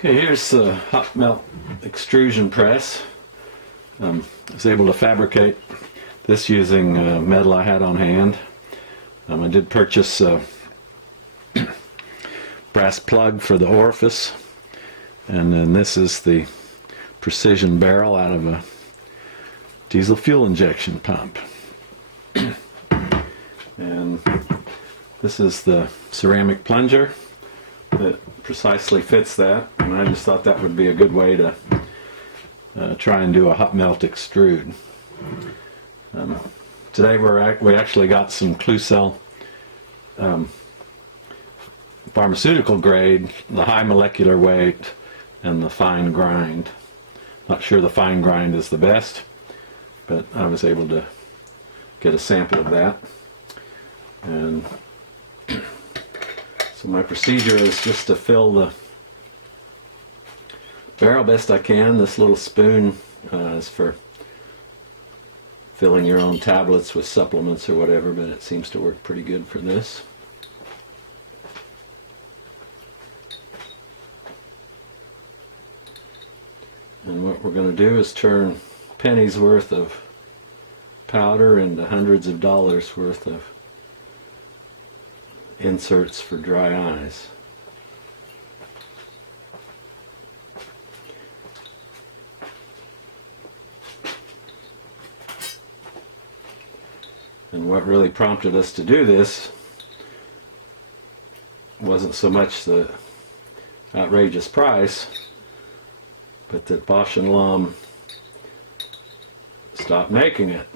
Okay, here's the hot melt extrusion press. I was able to fabricate this using metal I had on hand. I did purchase a brass plug for the orifice, and then this is the precision barrel out of a diesel fuel injection pump. And this is the ceramic plunger that precisely fits that, and I just thought that would be a good way to try and do a hot melt extrude. Today we actually got some Klucel pharmaceutical grade, the high molecular weight and the fine grind. Not sure the fine grind is the best, but I was able to get a sample of that. And so my procedure is just to fill the barrel best I can. This little spoon is for filling your own tablets with supplements or whatever, but it seems to work pretty good for this. And what we're going to do is turn pennies worth of powder into hundreds of dollars worth of inserts for dry eyes. And what really prompted us to do this wasn't so much the outrageous price, but that Bausch Lomb stopped making it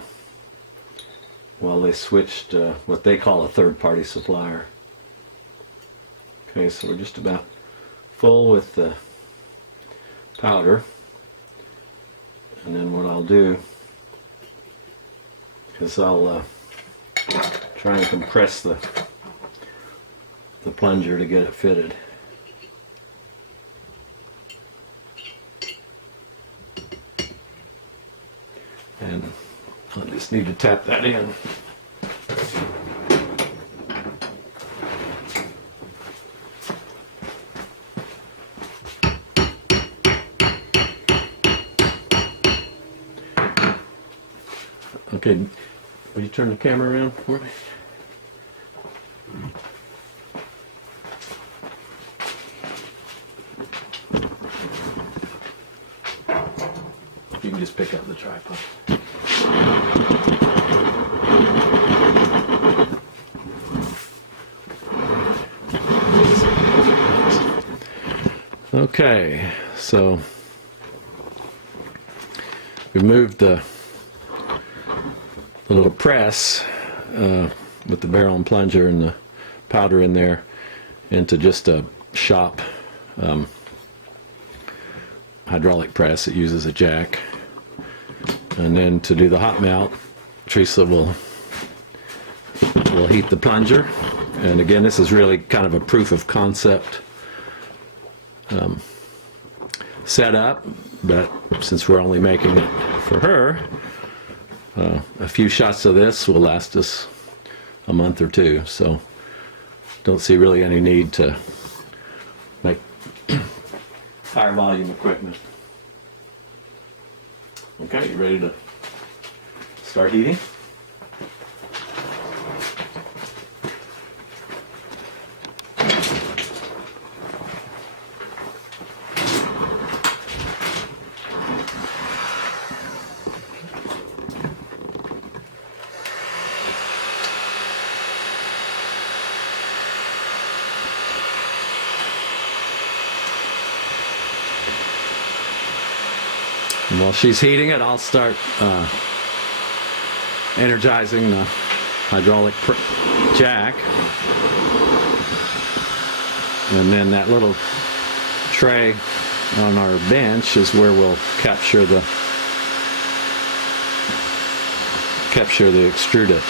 while they switched what they call a third-party supplier. Okay, so we're just about full with the powder, and then what I'll do is I'll try and compress the plunger to get it fitted. And I just need to tap that in. Okay, will you turn the camera around for me? You can just pick up the tripod. Okay, so we moved the little press with the barrel and plunger and the powder in there into just a shop hydraulic press. It uses a jack. And then to do the hot melt, Teresa will heat the plunger. And again, this is really kind of a proof of concept setup, but since we're only making it for her, a few shots of this will last us a month or two, so don't see really any need to make higher volume equipment. Okay, you ready to start heating? And while she's heating it, I'll start energizing the hydraulic jack. And then that little tray on our bench is where we'll capture the extruder.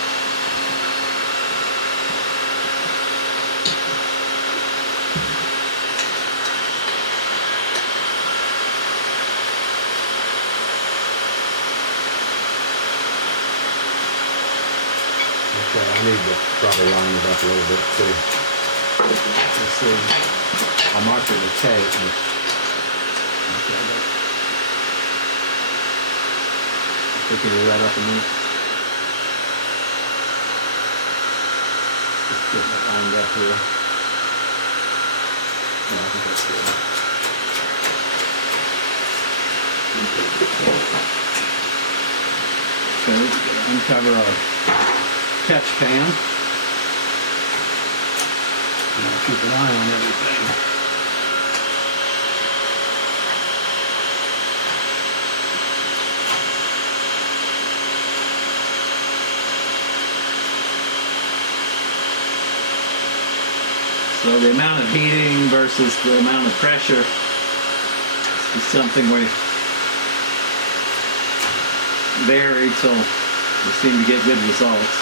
Okay, I need to probably line it up a little bit too. Let's see. I'll mark it with tape. Pick it right up in there. Just getting it lined up here. Yeah, I think that's good. So we're going to uncover our catch pan. And I'll keep an eye on everything. So the amount of heating versus the amount of pressure is something we vary till we seem to get good results.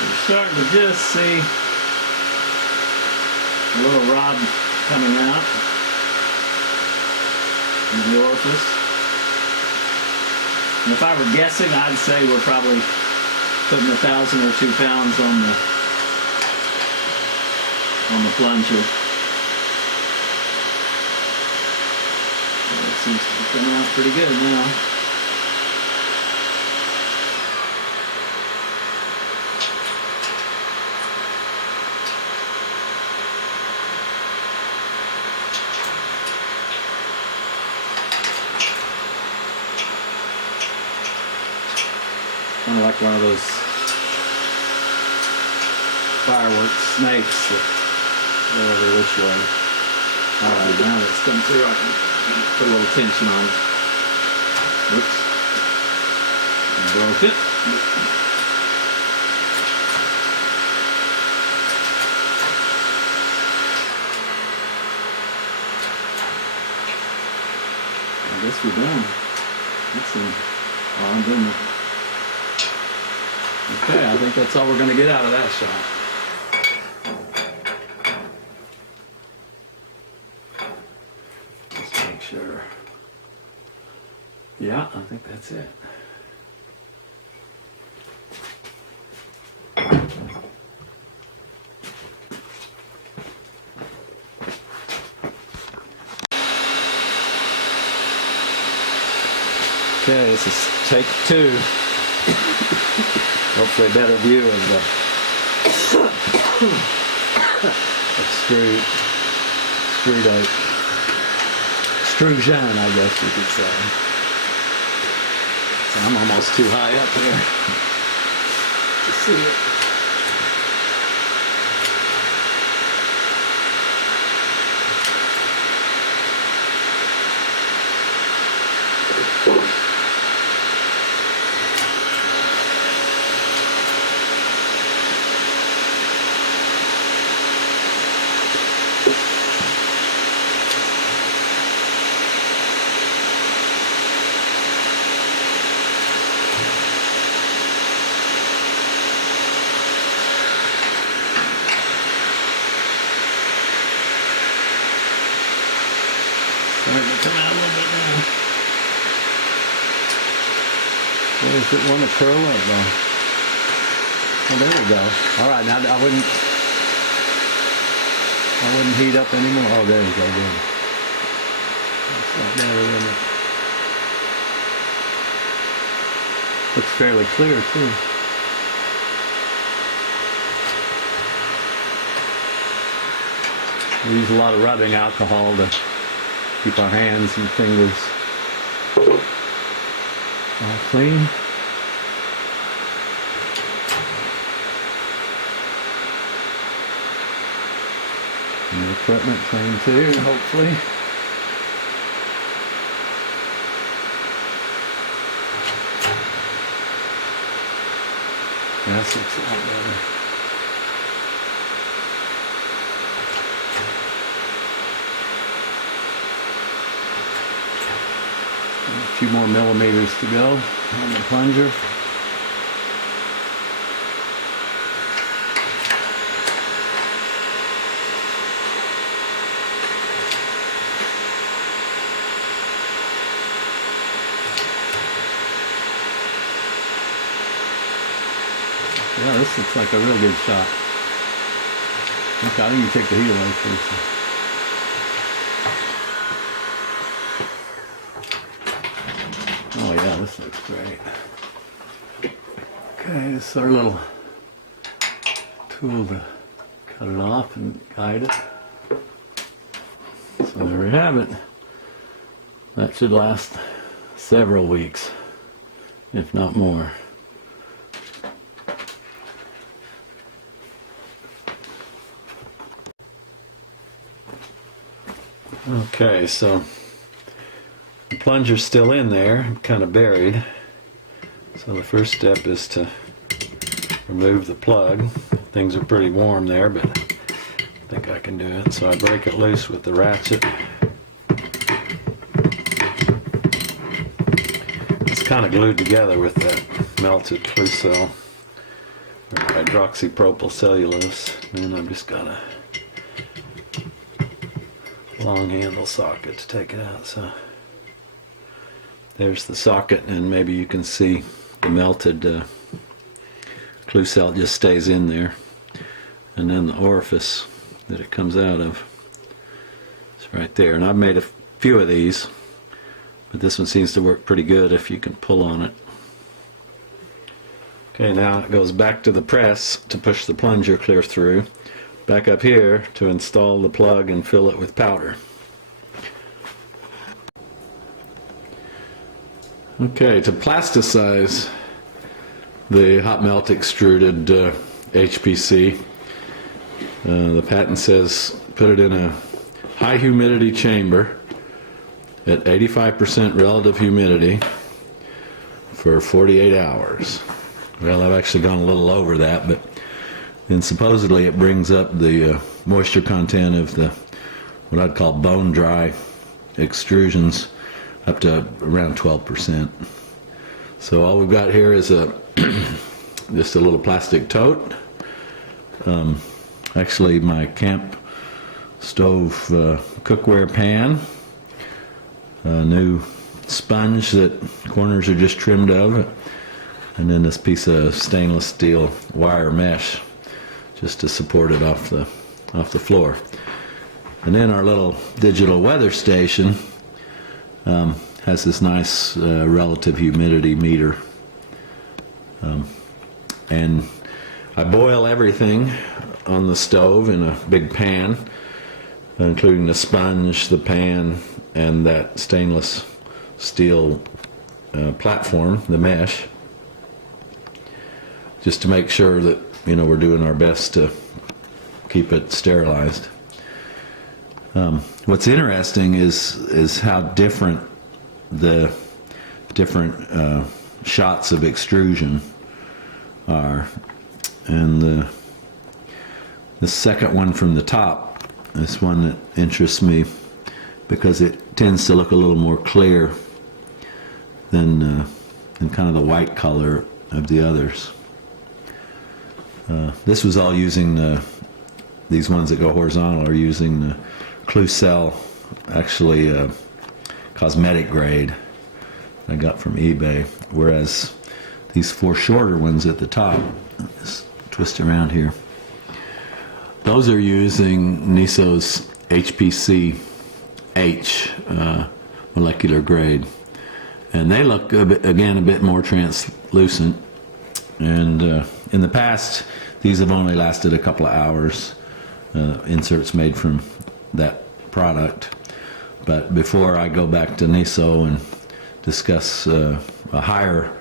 We're starting to just see a little rod coming out in the orifice. And if I were guessing, I'd say we're probably putting 1,000 or 2 pounds on the plunger. So it seems to be coming out pretty good now. Kind of like one of those fireworks snakes that go every which way. Alright, now that it's come through, I can put a little tension on it. Oops. Broke it. I guess we're done. I'm done. Okay, I think that's all we're going to get out of that shot. Just make sure. Yeah, I think that's it. Okay, this is take 2. Hopefully a better view of the extrusion, I guess you could say. So I'm almost too high up here to see it. Starting to come out a little bit now. Where does it want to curl up though? Oh, there we go. All right, now I wouldn't heat up anymore. Oh, there we go. Good. That's not bad, isn't it? Looks fairly clear too. We use a lot of rubbing alcohol to keep our hands and fingers all clean. And the equipment clean too, hopefully. This looks a lot better. A few more millimeters to go on the plunger. Yeah, this looks like a real good shot. Okay, I think you take the heat away first. Oh yeah, this looks great. Okay, this is our little tool to cut it off and guide it. So there we have it. That should last several weeks, if not more. Okay, so the plunger's still in there, kind of buried. So the first step is to remove the plug. Things are pretty warm there, but I think I can do it. So I break it loose with the ratchet. It's kind of glued together with that melted Klucel or hydroxypropyl cellulose. And I've just got a long handle socket to take it out. So there's the socket, and maybe you can see the melted Klucel just stays in there, and then the orifice that it comes out of is right there. And I've made a few of these, but this one seems to work pretty good if you can pull on it. Okay, now it goes back to the press to push the plunger clear through. Back up here to install the plug and fill it with powder. Okay, to plasticize the hot melt extruded HPC, the patent says put it in a high humidity chamber at 85% relative humidity for 48 hours. Well, I've actually gone a little over that, but then supposedly it brings up the moisture content of the what I'd call bone dry extrusions up to around 12%. So all we've got here is just a little plastic tote. Actually, my camp stove cookware pan, a new sponge that corners are just trimmed of, and then this piece of stainless steel wire mesh just to support it off the floor. And then our little digital weather station has this nice relative humidity meter. And I boil everything on the stove in a big pan, including the sponge, the pan, and that stainless steel platform, the mesh, just to make sure that we're doing our best to keep it sterilized. What's interesting is how different the different shots of extrusion are. And the second one from the top is one that interests me because it tends to look a little more clear than kind of the white color of the others. This was all using these ones that go horizontal are using the Klucel, actually cosmetic grade I got from eBay, whereas these four shorter ones at the top, just twist around here, those are using Niso's HPC-H molecular grade, and they look a bit more translucent. And in the past, these have only lasted a couple of hours. Inserts made from that product. But before I go back to Niso and discuss a higher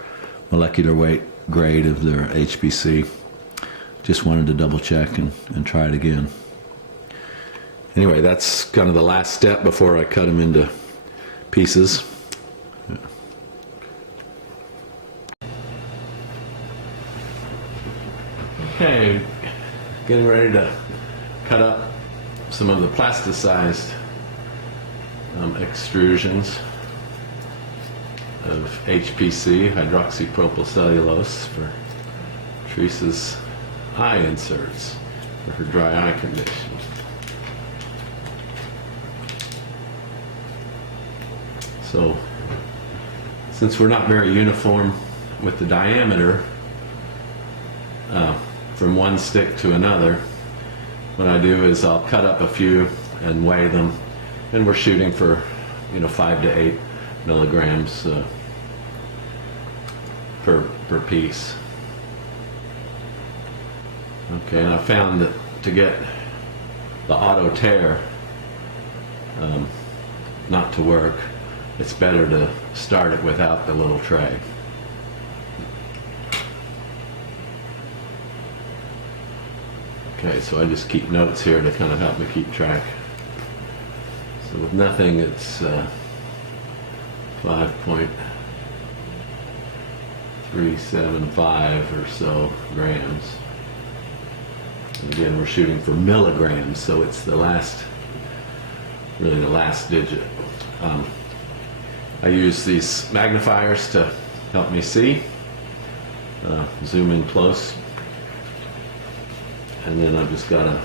molecular weight grade of their HPC, just wanted to double check and try it again. Anyway, that's kind of the last step before I cut them into pieces. Okay, getting ready to cut up some of the plasticized extrusions of HPC, hydroxypropyl cellulose, for Teresa's eye inserts for her dry eye condition. So, since we're not very uniform with the diameter from one stick to another, what I do is I'll cut up a few and weigh them, and we're shooting for 5 to 8 milligrams per piece. Okay, and I found that to get the auto tear not to work, it's better to start it without the little tray. Okay, so I just keep notes here to kind of help me keep track. So with nothing, it's 5.375 or so grams. And again, we're shooting for milligrams, so it's really the last digit. I use these magnifiers to help me see. Zoom in close. And then I've just got a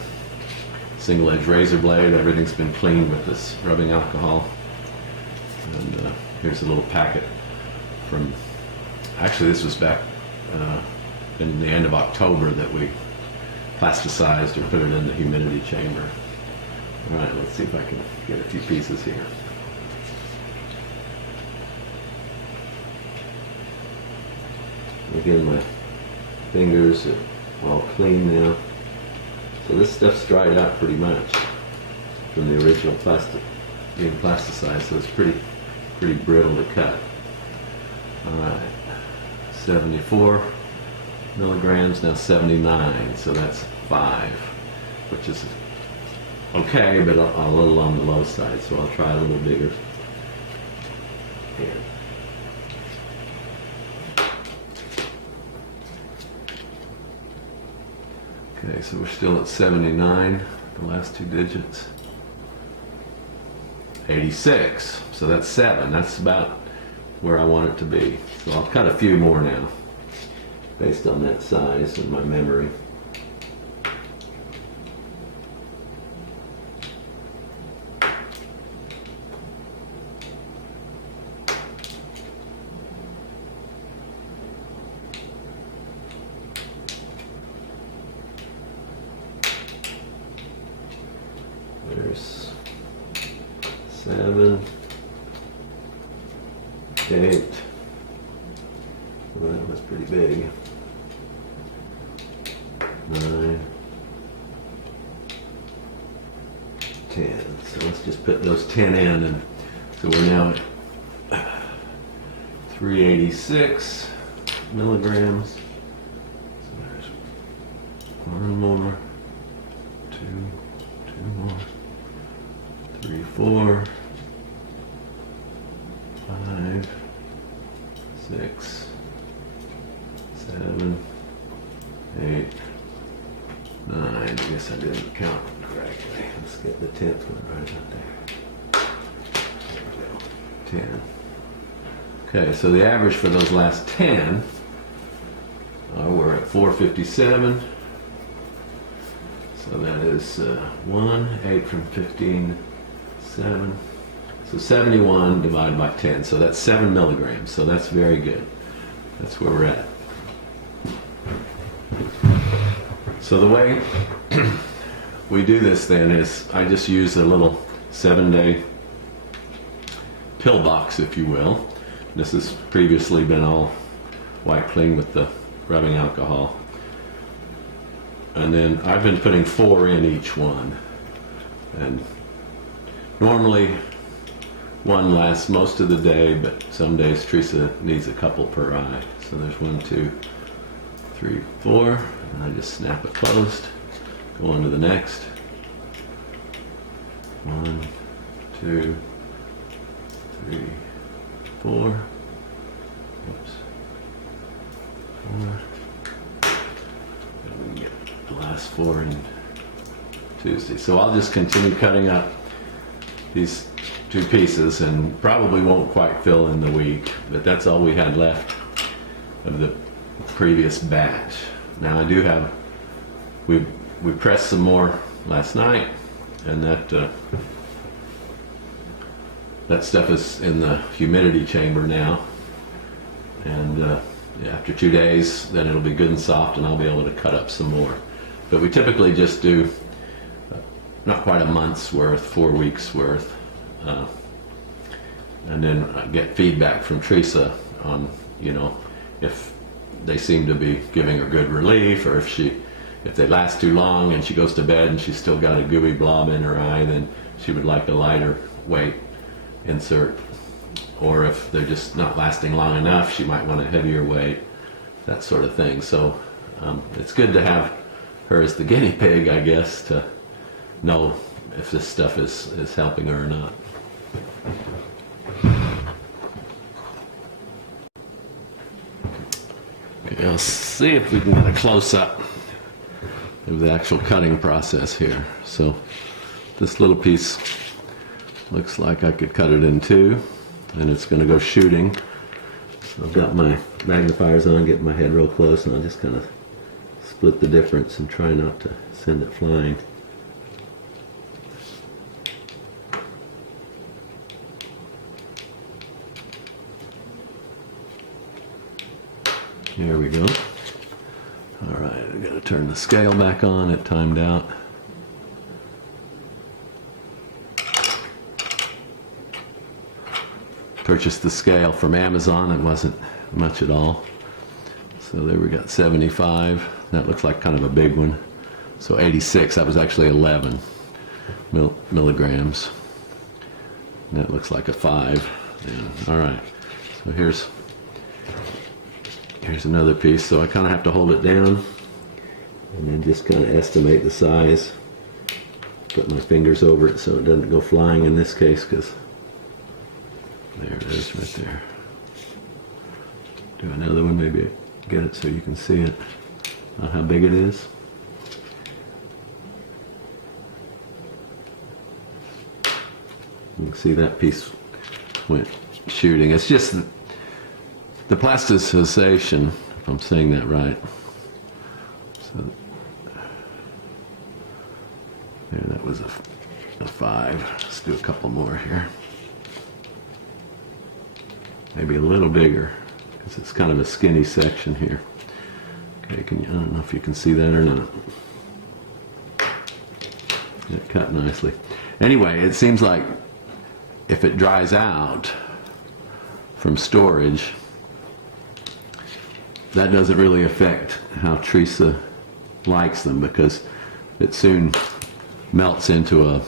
single edge razor blade. Everything's been cleaned with this rubbing alcohol. And here's a little packet from, actually this was back in the end of October that we plasticized or put it in the humidity chamber. All right, let's see if I can get a few pieces here. Again, my fingers are all clean now. So this stuff's dried out pretty much from the original plastic being plasticized, so it's pretty brittle to cut. All right, 74 milligrams, now 79, so that's 5, which is okay, but a little on the low side, so I'll try a little bigger here. Okay, so we're still at 79, the last two digits. 86, so that's 7. That's about where I want it to be. So I'll cut a few more now, based on that size and my memory. There's 7, 8. Well, that was pretty big. 9, 10. So let's just put those 10 in, and so we're now at 386 milligrams. So there's one more, two more. 3, 4, 5, 6, 7, 8, 9. I guess I didn't count correctly. Let's get the 10th one right out there. There we go. 10. Okay, so the average for those last 10, we're at 457. So that is 1, 8 from 15, 7. So 71 divided by 10. So that's 7 milligrams. So that's very good. That's where we're at. So the way we do this then is I just use a little 7-day pill box, if you will. This has previously been all wiped clean with the rubbing alcohol. And then I've been putting 4 in each one. And normally one lasts most of the day, but some days Teresa needs a couple per eye. So there's 1, 2, 3, 4, and I just snap it closed. Go on to the next. 1, 2, 3, 4. Oops. 4. And we get the last 4 in Tuesday. So I'll just continue cutting up these 2 pieces and probably won't quite fill in the week, but that's all we had left of the previous batch. Now I do have, we pressed some more last night, and that stuff is in the humidity chamber now, and after 2 days, then it'll be good and soft, and I'll be able to cut up some more. But we typically just do not quite a month's worth, 4 weeks worth, and then I get feedback from Teresa on, if they seem to be giving her good relief, or if they last too long and she goes to bed and she's still got a gooey blob in her eye, then she would like a lighter weight insert. Or if they're just not lasting long enough, she might want a heavier weight, that sort of thing. So it's good to have her as the guinea pig, I guess, to know if this stuff is helping her or not. Okay, let's see if we can get a close-up of the actual cutting process here. So this little piece looks like I could cut it in two, and it's going to go shooting. So I've got my magnifiers on, get my head real close, and I'll just kind of split the difference and try not to send it flying. Here we go. All right, I've got to turn the scale back on. It timed out. Purchased the scale from Amazon. It wasn't much at all. So there we got 75. That looks like kind of a big one. So 86. That was actually 11 milligrams. And that looks like a 5. Yeah. All right. So here's another piece. So I kind of have to hold it down and then just kind of estimate the size. Put my fingers over it so it doesn't go flying in this case, because there it is right there. Do another one, maybe get it so you can see it, how big it is. You can see that piece went shooting. It's just the plasticization, if I'm saying that right. So there, that was a 5. Let's do a couple more here. Maybe a little bigger, because it's kind of a skinny section here. Okay, I don't know if you can see that or not. It cut nicely. Anyway, it seems like if it dries out from storage, that doesn't really affect how Teresa likes them, because it soon melts into a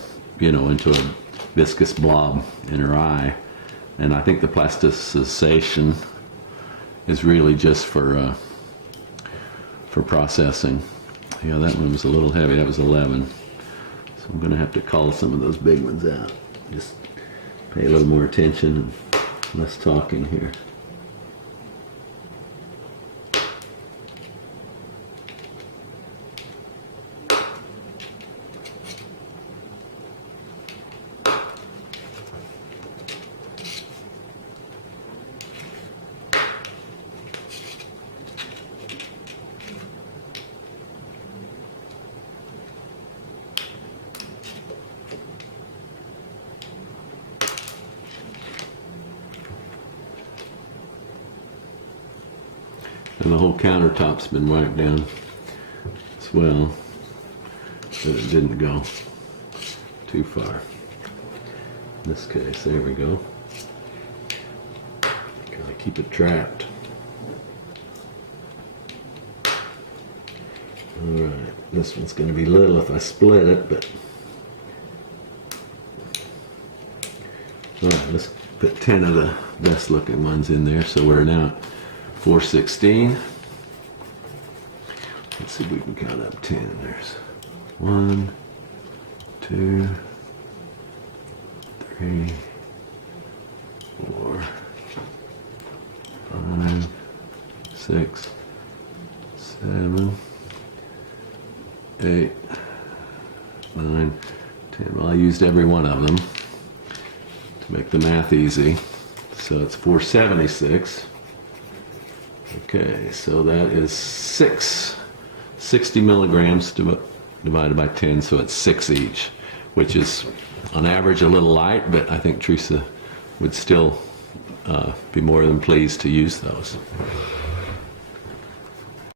viscous blob in her eye. And I think the plasticization is really just for processing. Yeah, that one was a little heavy. That was 11. So I'm going to have to cull some of those big ones out. Just pay a little more attention and less talking here. And the whole countertop's been wiped down as well, but it didn't go too far. In this case, there we go. Gotta keep it trapped. Alright, this one's going to be little if I split it, but alright, let's put 10 of the best looking ones in there. So we're now at 416. Let's see if we can count up 10. There's 1, 2, 3, 4, 5, 6, 7, 8, 9, 10. Well, I used every one of them to make the math easy. So it's 476. Okay, so that is 60 milligrams divided by 10, so it's 6 each, which is on average a little light, but I think Teresa would still be more than pleased to use those.